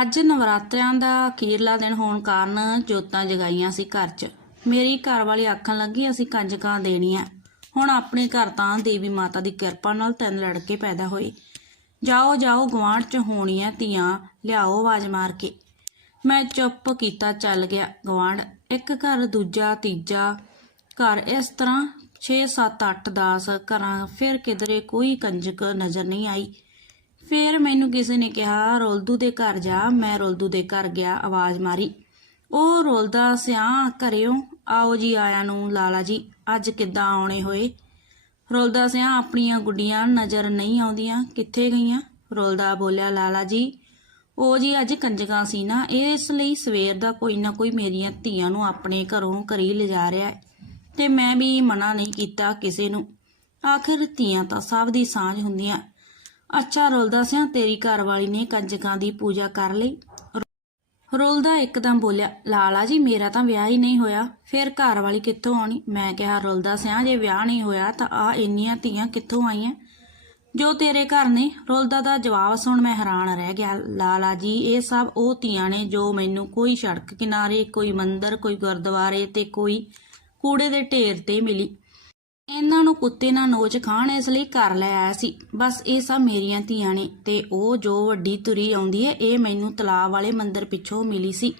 ਅੱਜ ਨਵਰਾਤਰਿਆਂ ਦਾ ਅਖੀਰਲਾ ਦਿਨ ਹੋਣ ਕਾਰਨ ਜੋਤਾਂ ਜਗਾਈਆਂ ਸੀ ਘਰ 'ਚ। ਮੇਰੀ ਘਰ ਵਾਲੀ ਆਖਣ ਲੱਗੀ, ਅਸੀਂ ਕੰਜਕਾਂ ਦੇਣੀਆਂ ਹੁਣ ਆਪਣੇ ਘਰ ਤਾਂ ਦੇਵੀ ਮਾਤਾ ਦੀ ਕਿਰਪਾ ਨਾਲ ਤਿੰਨ ਲੜਕੇ ਪੈਦਾ ਹੋਏ। ਜਾਓ ਜਾਓ ਗਵਾਂਢ 'ਚ ਹੋਣੀਆਂ ਧੀਆਂ, ਲਿਆਓ ਆਵਾਜ਼ ਮਾਰ ਕੇ। ਮੈਂ ਚੁੱਪ ਕੀਤਾ, ਚੱਲ ਗਿਆ ਗਵਾਂਢ ਇੱਕ ਘਰ, ਦੂਜਾ, ਤੀਜਾ ਘਰ, ਇਸ ਤਰ੍ਹਾਂ 6 7 8 10 ਘਰਾਂ। ਫਿਰ ਕਿਧਰੇ ਕੋਈ ਕੰਜਕ ਨਜ਼ਰ ਨਹੀਂ ਆਈ। ਫਿਰ ਮੈਨੂੰ ਕਿਸੇ ਨੇ ਕਿਹਾ, ਰੋਲਦੂ ਦੇ ਘਰ ਜਾ, ਮੈਂ ਰੋਲਦੂ ਦੇ ਘਰ ਗਿਆ, ਆਵਾਜ਼ ਮਾਰੀ। ਉਹ ਰੋਲਦਾ ਸਿਆਂ ਘਰਿਓ, ਆਓ ਜੀ ਆਇਆਂ ਨੂੰ, ਲਾਲਾ ਜੀ, ਅੱਜ ਕਿੱਦਾਂ ਆਉਣੇ ਹੋਏ? ਰੋਲਦਾ ਸਿਆਂ ਆਪਣੀਆਂ ਗੁੱਡੀਆਂ ਨਜ਼ਰ ਨਹੀਂ ਆਉਂਦੀਆਂ, ਕਿੱਥੇ ਗਈਆਂ? ਰੋਲਦਾ, ਬੋਲਿਆ, ਲਾਲਾ ਜੀ, ਉਹ ਜੀ ਅੱਜ ਕੰਜਕਾਂ ਸੀ ਨਾ, ਇਸ ਲਈ ਸਵੇਰ ਦਾ ਕੋਈ ਨਾ ਕੋਈ ਮੇਰੀਆਂ ਧੀਆਂ ਨੂੰ ਆਪਣੇ ਘਰੋਂ ਕਰੀ ਲਿਜਾ ਰਿਹਾ ਹੈ, ਤੇ ਮੈਂ ਵੀ ਮਨਾ ਨਹੀਂ ਕੀਤਾ ਕਿਸੇ ਨੂੰ। ਆਖਿਰ ਧੀਆਂ ਤਾਂ ਸਭ ਦੀ ਸਾਂਝ ਹੁੰਦੀਆਂ ਅੱਛਾ ਰੁਲਦਾ ਸਿਆ ਤੇਰੀ ਘਰਵਾਲੀ ਨੇ ਕੰਜਕਾਂ ਦੀ ਪੂਜਾ ਕਰ ਲਈ। ਰੁਲਦਾ ਇੱਕਦਮ ਬੋਲਿਆ, ਲਾਲਾ ਜੀ, ਮੇਰਾ ਤਾਂ ਵਿਆਹ ਹੀ ਨਹੀਂ ਹੋਇਆ। ਫਿਰ ਘਰ ਵਾਲੀ ਕਿੱਥੋਂ ਆਉਣੀ? ਮੈਂ ਕਿਹਾ, ਰੁਲਦਾ ਸਿਆ ਜੇ ਵਿਆਹ ਨਹੀਂ ਹੋਇਆ ਤਾਂ ਆ ਇੰਨੀਆਂ ਧੀਆਂ ਕਿੱਥੋਂ ਆਈਆਂ? ਜੋ ਤੇਰੇ ਘਰ ਨੇ, ਰੁਲਦਾ ਦਾ ਜਵਾਬ ਸੁਣ ਮੈਂ ਹੈਰਾਨ ਰਹਿ ਗਿਆ। ਲਾਲਾ ਜੀ, ਇਹ ਸਭ ਉਹ ਧੀਆਂ ਨੇ ਜੋ ਮੈਨੂੰ ਕੋਈ ਸੜਕ ਕਿਨਾਰੇ, ਕੋਈ ਮੰਦਰ, ਕੋਈ ਗੁਰਦੁਆਰੇ ਤੇ ਕੋਈ ਕੂੜੇ ਦੇ ਢੇਰ ਤੇ ਮਿਲੀ। ਇਹਨਾਂ ਨੂੰ ਕੁੱਤੇ ਨਾ ਨੋਚ ਖਾਣ, ਇਸ ਲਈ ਘਰ ਲੈ ਆਇਆ ਸੀ। ਬਸ ਇਹ ਸਭ ਮੇਰੀਆਂ ਧੀਆਂ ਨੇ ਤੇ ਉਹ ਜੋ ਵੱਡੀ ਤੁਰੀ ਆਉਂਦੀ ਹੈ, ਇਹ ਮੈਨੂੰ ਤਲਾਬ ਵਾਲੇ ਮੰਦਰ ਪਿੱਛੋਂ ਮਿਲੀ ਸੀ।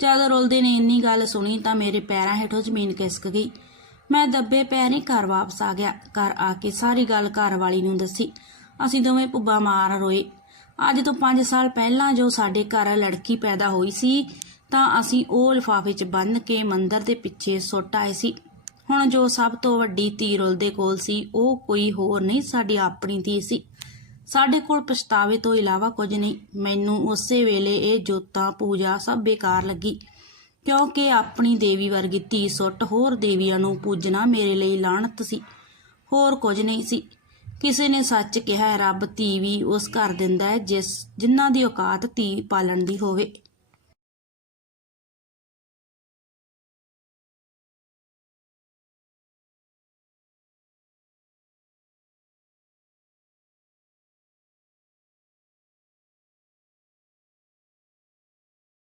ਜਦ ਰੁਲਦੇ ਨੇ ਇੰਨੀ ਗੱਲ ਸੁਣੀ ਤਾਂ ਮੇਰੇ ਪੈਰਾਂ ਹੇਠੋਂ ਜ਼ਮੀਨ ਖਿਸਕ ਗਈ। ਮੈਂ ਦੱਬੇ ਪੈਰ ਹੀ ਘਰ ਵਾਪਸ ਆ ਗਿਆ। ਘਰ ਆ ਕੇ ਸਾਰੀ ਗੱਲ ਘਰ ਵਾਲੀ ਨੂੰ ਦੱਸੀ। ਅਸੀਂ ਦੋਵੇਂ ਪੁੱਬਾ ਮਾਰ ਰੋਏ। ਅੱਜ ਤੋਂ 5 ਸਾਲ ਪਹਿਲਾਂ ਜੋ ਸਾਡੇ ਘਰ ਲੜਕੀ ਪੈਦਾ ਹੋਈ ਸੀ, ਤਾਂ ਅਸੀਂ ਉਹ ਲਿਫਾਫੇ 'ਚ ਬੰਨ੍ਹ ਕੇ ਮੰਦਰ ਦੇ ਪਿੱਛੇ ਸੁੱਟ ਆਏ ਸੀ। ਹੁਣ ਜੋ ਸਭ ਤੋਂ ਵੱਡੀ ਧੀ ਰੁਲਦੇ ਕੋਲ ਸੀ, ਉਹ ਕੋਈ ਹੋਰ ਨਹੀਂ, ਸਾਡੀ ਆਪਣੀ ਧੀ ਸੀ। ਸਾਡੇ ਕੋਲ ਪਛਤਾਵੇ ਤੋਂ ਇਲਾਵਾ ਕੁਝ ਨਹੀਂ। ਮੈਨੂੰ ਉਸੇ ਵੇਲੇ ਇਹ ਜੋਤਾਂ ਪੂਜਾ ਸਭ ਬੇਕਾਰ ਲੱਗੀ। ਕਿਉਂਕਿ ਆਪਣੀ ਦੇਵੀ ਵਰਗੀ ਧੀ ਸੁੱਟ ਹੋਰ ਦੇਵੀਆਂ ਨੂੰ ਪੂਜਣਾ ਮੇਰੇ ਲਈ ਲਾਣਤ ਸੀ, ਹੋਰ ਕੁਝ ਨਹੀਂ ਸੀ। ਕਿਸੇ ਨੇ ਸੱਚ ਕਿਹਾ, ਰੱਬ ਧੀ ਵੀ ਉਸ ਘਰ ਦਿੰਦਾ ਹੈ, ਜਿਸ ਜਿਨ੍ਹਾਂ ਦੀ ਔਕਾਤ ਧੀ ਪਾਲਣ ਦੀ ਹੋਵੇ।